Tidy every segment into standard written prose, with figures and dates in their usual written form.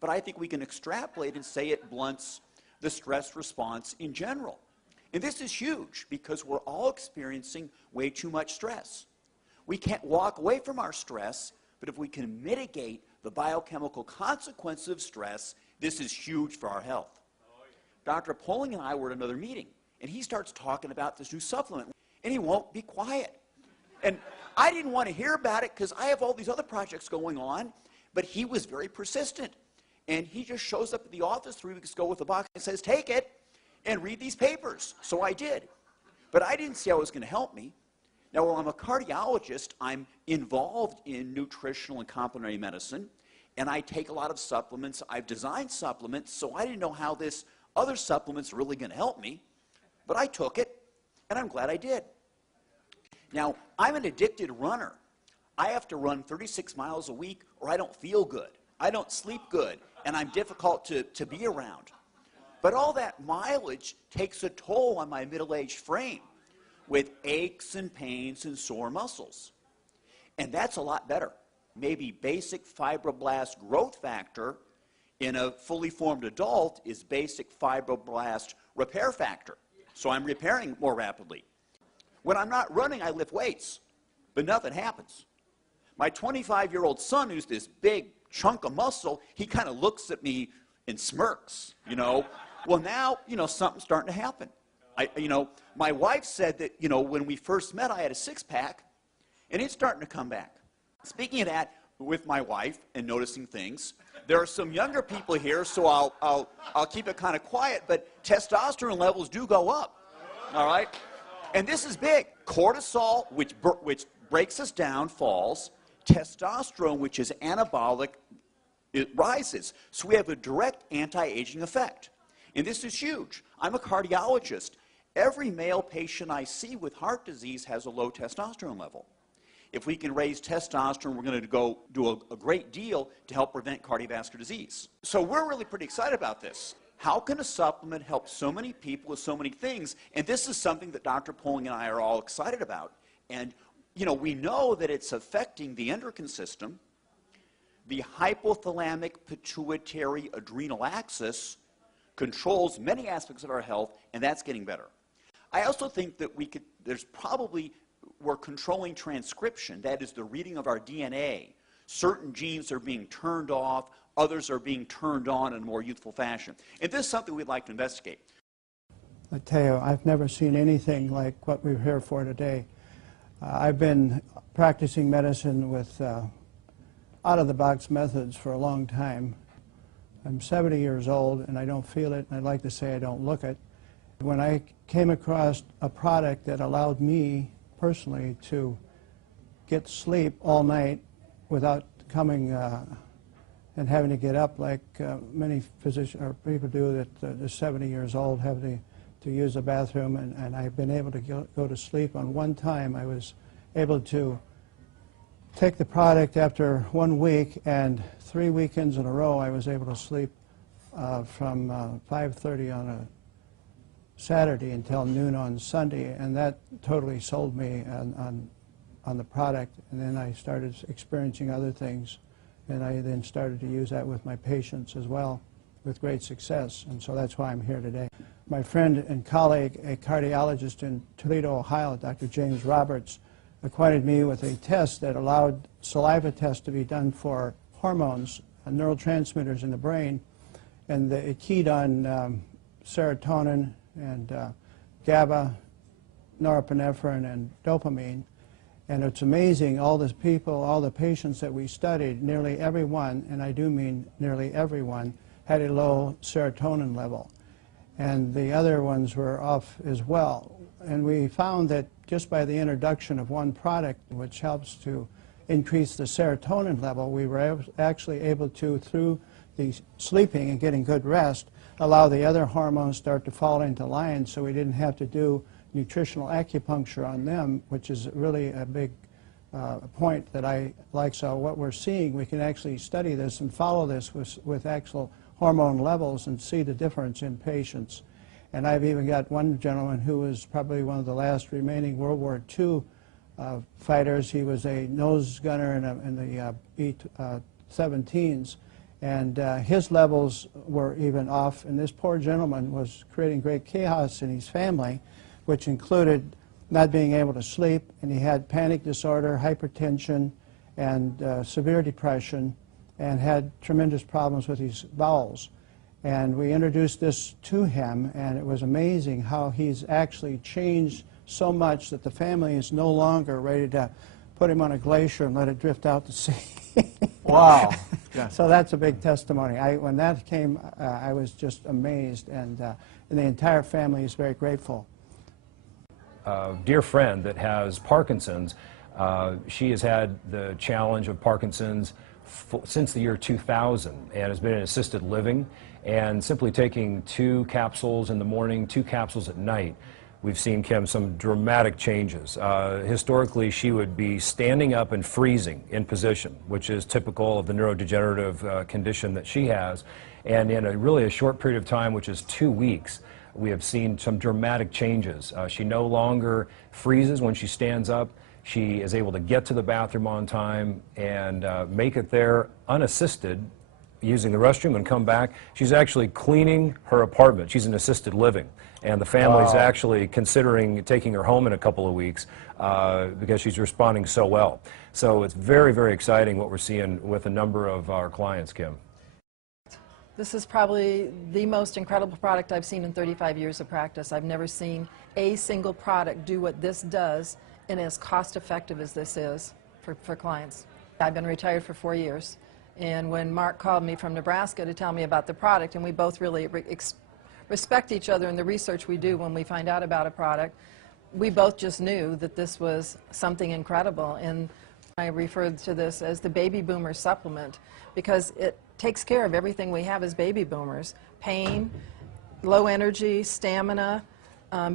but I think we can extrapolate and say it blunts the stress response in general. And this is huge because we're all experiencing way too much stress. We can't walk away from our stress, but if we can mitigate the biochemical consequences of stress, this is huge for our health. Dr. Poling and I were at another meeting, and he starts talking about this new supplement, and he won't be quiet. And I didn't want to hear about it because I have all these other projects going on, but he was very persistent. And he just shows up at the office 3 weeks ago with a box and says, take it and read these papers. So I did. But I didn't see how it was going to help me. Now, while I'm a cardiologist, I'm involved in nutritional and complementary medicine, and I take a lot of supplements. I've designed supplements, so I didn't know how this other supplement's really going to help me. But I took it, and I'm glad I did. Now, I'm an addicted runner. I have to run 36 miles a week, or I don't feel good. I don't sleep good, and I'm difficult to be around. But all that mileage takes a toll on my middle-aged frame with aches and pains and sore muscles. And that's a lot better. Maybe basic fibroblast growth factor in a fully formed adult is basic fibroblast repair factor. So I'm repairing more rapidly. When I'm not running, I lift weights, but nothing happens. My 25-year-old son, who's this big chunk of muscle, he kind of looks at me and smirks, you know. Well, now, you know, something's starting to happen. My wife said that, you know, when we first met, I had a six-pack, and it's starting to come back. Speaking of that, with my wife and noticing things, there are some younger people here, so I'll keep it kind of quiet, but testosterone levels do go up, all right? And this is big. Cortisol, which breaks us down, falls. Testosterone, which is anabolic, it rises. So we have a direct anti-aging effect. And this is huge. I'm a cardiologist. Every male patient I see with heart disease has a low testosterone level. If we can raise testosterone, we're going to go do a great deal to help prevent cardiovascular disease. So we're really pretty excited about this. How can a supplement help so many people with so many things? And this is something that Dr. Poling and I are all excited about. And, you know, we know that it's affecting the endocrine system, the hypothalamic pituitary adrenal axis controls many aspects of our health, and that's getting better. I also think that we're controlling transcription, that is the reading of our DNA. Certain genes are being turned off, others are being turned on in a more youthful fashion. And this is something we'd like to investigate. I tell you, I've never seen anything like what we're here for today. I've been practicing medicine with out-of-the-box methods for a long time. I'm 70 years old, and I don't feel it, and I'd like to say I don't look it. When I came across a product that allowed me personally to get sleep all night without coming and having to get up like many physicians or people do that are 70 years old, have to use the bathroom, and I've been able to go to sleep. On one time I was able to take the product after 1 week, and 3 weekends in a row I was able to sleep from 5:30 on a Saturday until noon on Sunday, and that totally sold me on the product. And then I started experiencing other things, and I then started to use that with my patients as well with great success, and so that's why I'm here today. My friend and colleague, a cardiologist in Toledo, Ohio, Dr. James Roberts, acquainted me with a test that allowed saliva tests to be done for hormones, neurotransmitters in the brain, and it keyed on serotonin and GABA, norepinephrine, and dopamine. And it's amazing, all the people, all the patients that we studied, nearly everyone, and I do mean nearly everyone, had a low serotonin level. And the other ones were off as well. And we found that just by the introduction of one product, which helps to increase the serotonin level, we were actually able to, through the sleeping and getting good rest, allow the other hormones start to fall into line, so we didn't have to do nutritional acupuncture on them, which is really a big point that I like. So what we're seeing, we can actually study this and follow this with actual hormone levels and see the difference in patients. And I've even got one gentleman who was probably one of the last remaining World War II fighters. He was a nose gunner in the B-17s, And his levels were even off, and this poor gentleman was creating great chaos in his family, which included not being able to sleep, and he had panic disorder, hypertension, and severe depression, and had tremendous problems with his bowels. And we introduced this to him, and it was amazing how he's actually changed so much that the family is no longer ready to put him on a glacier and let it drift out to sea. Wow. Yeah. So that's a big testimony. When that came, I was just amazed, and the entire family is very grateful. A dear friend that has Parkinson's, she has had the challenge of Parkinson's since the year 2000 and has been in assisted living, and simply taking 2 capsules in the morning, 2 capsules at night, we've seen, Kim, some dramatic changes. Historically, she would be standing up and freezing in position, which is typical of the neurodegenerative condition that she has. And in really a short period of time, which is 2 weeks, we have seen some dramatic changes. She no longer freezes when she stands up. She is able to get to the bathroom on time and make it there unassisted, using the restroom, and come back. She's actually cleaning her apartment. She's in assisted living, and the family's actually considering taking her home in a couple of weeks because she's responding so well. So it's very, very exciting what we're seeing with a number of our clients, Kim. This is probably the most incredible product I've seen in 35 years of practice. I've never seen a single product do what this does and as cost effective as this is for clients. I've been retired for 4 years. And when Mark called me from Nebraska to tell me about the product, and we both really respect each other in the research we do when we find out about a product, we both just knew that this was something incredible. And I referred to this as the baby boomer supplement because it takes care of everything we have as baby boomers: pain, low energy, stamina,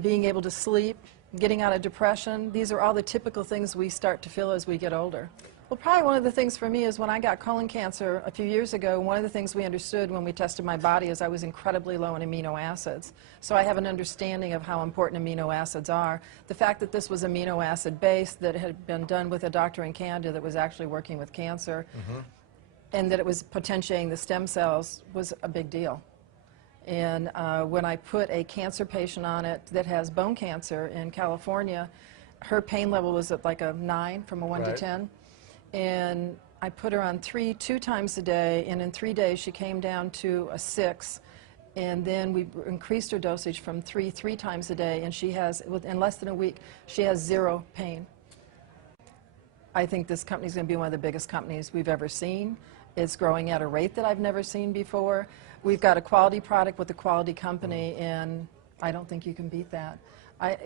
being able to sleep, getting out of depression. These are all the typical things we start to feel as we get older. Well, probably one of the things for me is when I got colon cancer a few years ago, one of the things we understood when we tested my body is I was incredibly low in amino acids. So I have an understanding of how important amino acids are. The fact that this was amino acid based, that had been done with a doctor in Canada that was actually working with cancer, and that it was potentiating the stem cells was a big deal. And when I put a cancer patient on it that has bone cancer in California, her pain level was at like a 9 from a 1 to 10. And I put her on 2 times a day, and in 3 days she came down to a 6. And then we increased her dosage from 3 times a day, and she has, in less than a week, she has 0 pain. I think this company is going to be one of the biggest companies we've ever seen. It's growing at a rate that I've never seen before. We've got a quality product with a quality company, and I don't think you can beat that.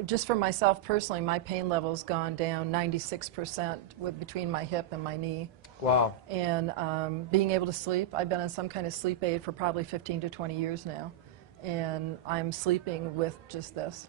Just for myself personally, my pain level's gone down 96% between my hip and my knee. Wow. And being able to sleep, I've been on some kind of sleep aid for probably 15 to 20 years now, and I'm sleeping with just this.